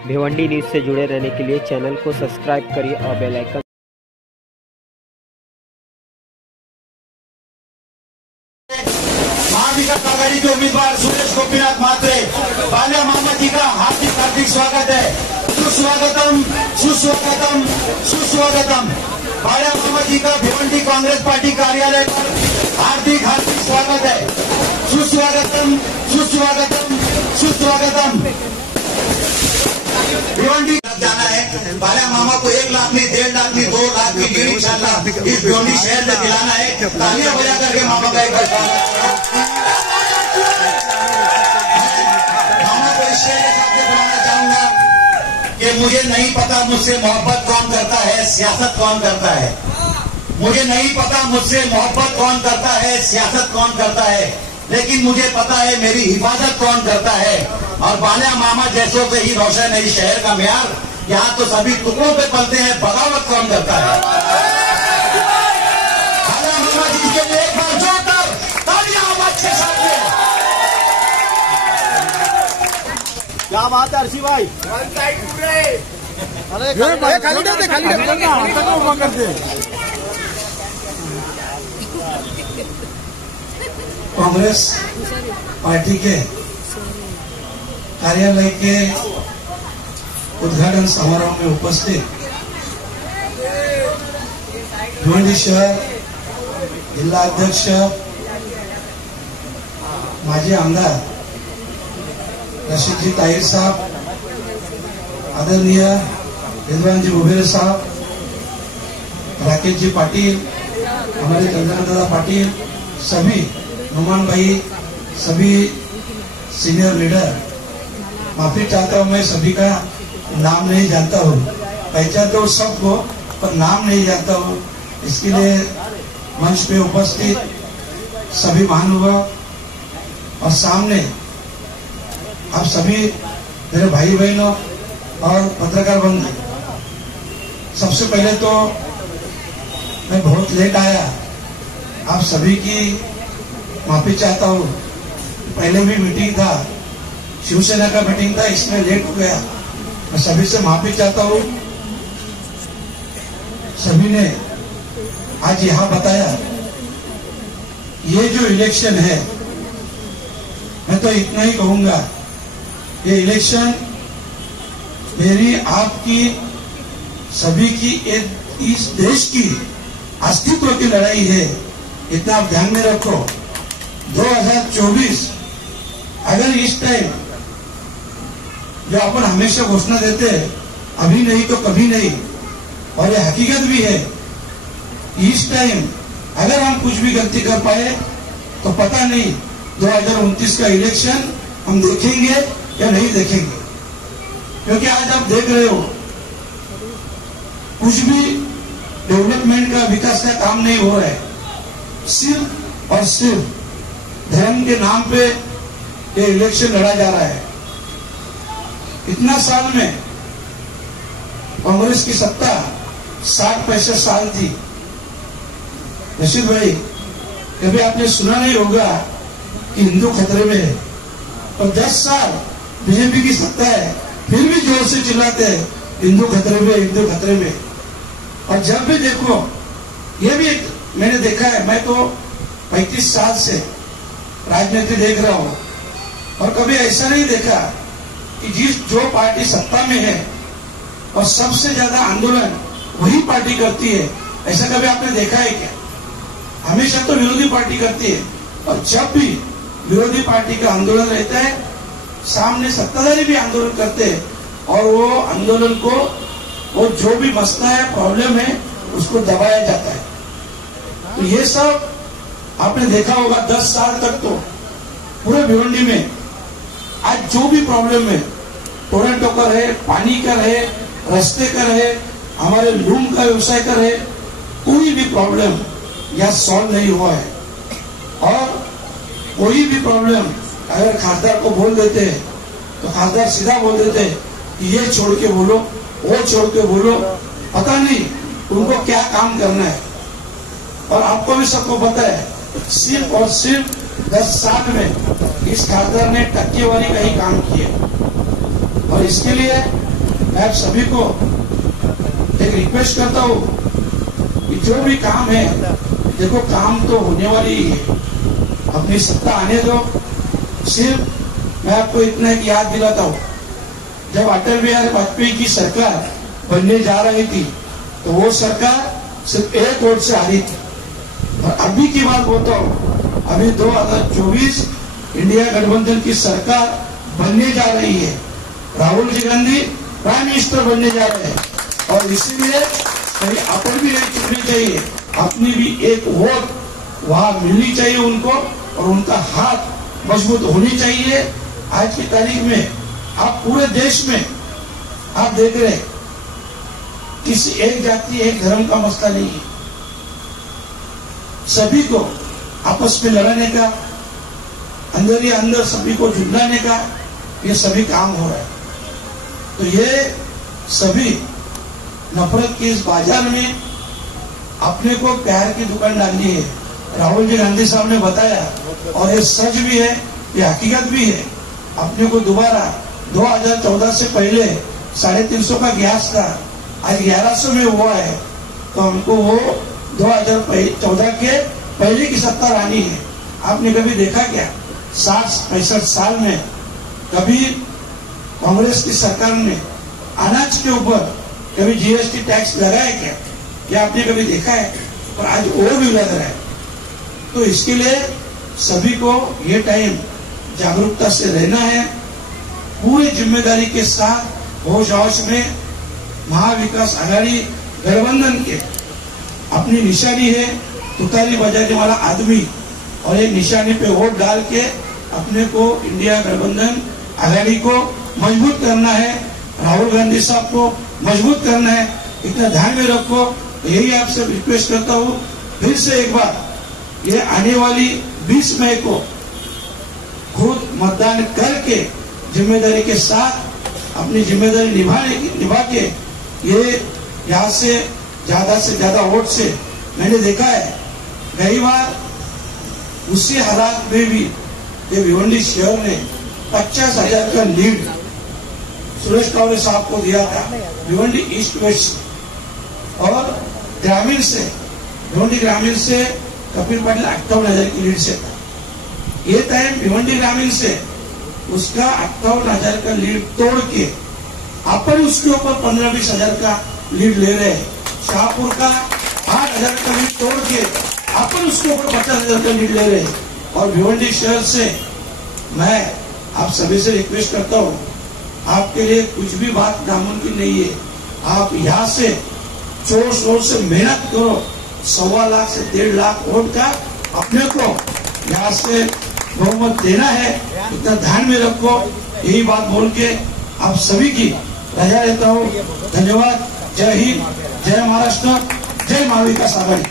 Bhiwandi news से जुड़े रहने के लिए चैनल को सब्सक्राइब करिए और बेल आइकन। महाविकास आघाड़ी के उम्मीदवार सुरेश गोपीनाथ म्हात्रे बाल्या मामा जी का हार्दिक हार्दिक स्वागत है। सुस्वागतम सुस्वागतम सुस्वागतम। बाल्या मामा जी का भिवंडी कांग्रेस पार्टी कार्यालय पर हार्दिक हार्दिक स्वागत है। सुस्वागतम सुस्वागतम सुस्वागतम। भिवंडी जाना है। बाल्या मामा को 1 लाख नहीं, 1.5 लाख नहीं, 2 लाख की लीड इंशाल्लाह इस भिवंडी शहर में दिलाना है। तालियां बजा करके मामा का एक बार मामा को इस शहर के सामने बुलाना चाहूंगा कि मुझे नहीं पता मुझसे मोहब्बत कौन करता है, सियासत कौन करता है। मुझे नहीं पता मुझसे मोहब्बत कौन करता है, सियासत कौन करता है, लेकिन मुझे पता है मेरी हिफाजत कौन करता है। और बाल्या मामा जैसों से ही रोशन है इस शहर का म्यार। यहाँ तो सभी टुकड़ों पे पलते हैं, बगावत कौन करता है। बाल्या मामा जी के लिए एक बार जोरदार तालियां आवाज के साथ में। क्या बात है अर्शी भाई। अरे खाली करते कांग्रेस पार्टी के कार्यालय के उद्घाटन समारोह में उपस्थित भिवंडी शहर जिला अध्यक्ष माजी आमदार रशीद जी ताहिर साहब, आदरणीय रिजवान जी बुबेर साहब, राकेश जी पाटिल, हमारे चंद्रकांत दादा पाटिल, सभी नुमान भाई, सभी सीनियर लीडर, माफी चाहता हूं मैं सभी का नाम नहीं जानता हूं। पहचानता हूं सबको पर नाम नहीं जानता हूं। इसके लिए मंच पे उपस्थित सभी महानुभाव और सामने आप सभी मेरे भाई बहनों और पत्रकार बंधु, सबसे पहले तो मैं बहुत लेट आया, आप सभी की माफी चाहता हूँ। पहले भी मीटिंग था, शिवसेना का मीटिंग था, इसमें लेट हो गया। मैं सभी से माफी चाहता हूँ। सभी ने आज यहाँ बताया ये जो इलेक्शन है, मैं तो इतना ही कहूंगा, ये इलेक्शन मेरी आपकी सभी की इस देश की अस्तित्व की लड़ाई है। इतना आप ध्यान में रखो। 2024 अगर इस टाइम जो अपन हमेशा घोषणा देते हैं, अभी नहीं तो कभी नहीं, और ये हकीकत भी है, इस टाइम अगर हम कुछ भी गलती कर पाए तो पता नहीं 2029 का इलेक्शन हम देखेंगे या नहीं देखेंगे। क्योंकि आज आप देख रहे हो कुछ भी डेवलपमेंट का, विकास का काम नहीं हो रहा है। सिर्फ और सिर्फ धर्म के नाम पे ये इलेक्शन लड़ा जा रहा है। इतना साल में कांग्रेस की सत्ता 60-65 साल थी। रशीद भाई, कभी आपने सुना नहीं होगा कि हिंदू खतरे में है, और 10 साल बीजेपी की सत्ता है, फिर भी जोर से चिल्लाते हैं हिंदू खतरे में, हिंदू खतरे में। और जब भी देखो, ये भी मैंने देखा है, मैं तो 35 साल से राजनीति देख रहा हूं, और कभी ऐसा नहीं देखा कि जो पार्टी सत्ता में है और सबसे ज्यादा आंदोलन वही पार्टी करती है। ऐसा कभी आपने देखा है क्या? हमेशा तो विरोधी पार्टी करती है, और जब भी विरोधी पार्टी का आंदोलन रहता है, सामने सत्ताधारी भी आंदोलन करते हैं, और वो आंदोलन को, वो जो भी मसला है, प्रॉब्लम है, उसको दबाया जाता है। तो ये सब आपने देखा होगा। 10 साल तक तो पूरे भिवंडी में आज जो भी प्रॉब्लम है, टोरेंटो का रहे, पानी का रहे, रास्ते का रहे, हमारे लूम का व्यवसाय का रहे, कोई भी प्रॉब्लम यहाँ सॉल्व नहीं हुआ है। और कोई भी प्रॉब्लम अगर खासदार को बोल देते हैं तो खासदार सीधा बोल देते हैं कि ये छोड़ के बोलो, वो छोड़ के बोलो, पता नहीं उनको क्या काम करना है। और आपको भी सबको पता है, सिर्फ और सिर्फ 10 साल में इस खासदार ने टक्केवारी का ही काम किया, और इसके लिए मैं आप सभी को एक रिक्वेस्ट करता हूँ कि जो भी काम है, देखो काम तो होने वाली ही है, अपनी सत्ता आने दो। सिर्फ मैं आपको इतना एक याद दिलाता हूँ, जब अटल बिहारी वाजपेयी की सरकार बनने जा रही थी तो वो सरकार सिर्फ एक वोट से हारी थी। और अभी की बात बोलता हूँ, अभी 2024 इंडिया गठबंधन की सरकार बनने जा रही है, राहुल जी गांधी प्राइम मिनिस्टर बनने जा रहे हैं, और इसीलिए कहीं अपन भी नहीं चुकनी चाहिए, अपनी भी एक वोट वहां मिलनी चाहिए उनको, और उनका हाथ मजबूत होनी चाहिए। आज की तारीख में आप पूरे देश में आप देख रहे हैं, किसी एक जाति एक धर्म का मसला नहीं है, सभी को आपस में लड़ने का, अंदर ही अंदर सभी को झुंझलाने का ये सभी काम हो रहा है। तो ये सभी नफरत के इस बाजार में अपने को प्यार की दुकान डालनी है। राहुल जी गांधी साहब ने बताया, और ये सच भी है, ये हकीकत भी है। अपने को दोबारा 2014 से पहले 350 का गैस था, आज 1100 में हुआ है, तो हमको वो 2014 के पहले की सत्ता लानी है। आपने कभी देखा क्या 60-65 साल में कभी कांग्रेस की सरकार ने अनाज के ऊपर कभी जीएसटी टैक्स लगाया क्या? ये आपने कभी देखा है? और आज और भी लग रहा है। तो इसके लिए सभी को ये टाइम जागरूकता से रहना है, पूरी जिम्मेदारी के साथ होश होश में। महाविकास आघाड़ी गठबंधन के अपनी निशानी है तुतारी बजाने वाला आदमी, और एक निशानी पे वोट डाल के अपने को इंडिया गठबंधन आघाड़ी को मजबूत करना है, राहुल गांधी साहब को मजबूत करना है। इतना ध्यान में रखो। यही आपसे रिक्वेस्ट करता हूँ फिर से एक बार, ये आने वाली 20 मई को खुद मतदान करके जिम्मेदारी के साथ अपनी जिम्मेदारी निभा के ये यहाँ से ज्यादा वोट से मैंने देखा है कई बार उसी हालात में भी ये भिवंडी शहर ने 50,000 का लीड सुरेश कावरे साहब को दिया था भिवंडी ईस्ट वेस्ट, और ग्रामीण से भिवंडी ग्रामीण से कपिल पाटिल 58,000 की लीड से था। ये टाइम भिवंडी ग्रामीण से उसका 58,000 का लीड तोड़ के अपन उसके ऊपर 15-20 हजार का लीड ले रहे हैं। शाहपुर का 8,000 का लीड तोड़ के अपन उसके ऊपर 50,000 का लीड ले रहे हैं। और भिवंडी शहर से मैं आप सभी से रिक्वेस्ट करता हूँ, आपके लिए कुछ भी बात नामुमकिन नहीं है। आप यहाँ से जोर शोर से मेहनत करो, 1.25 लाख से 1.5 लाख वोट का अपने को यहाँ से बहुमत देना है, इतना ध्यान में रखो। यही बात बोल के आप सभी की रजा लेता हूँ। धन्यवाद। जय हिंद, जय महाराष्ट्र, जय महाविकास आघाड़ी।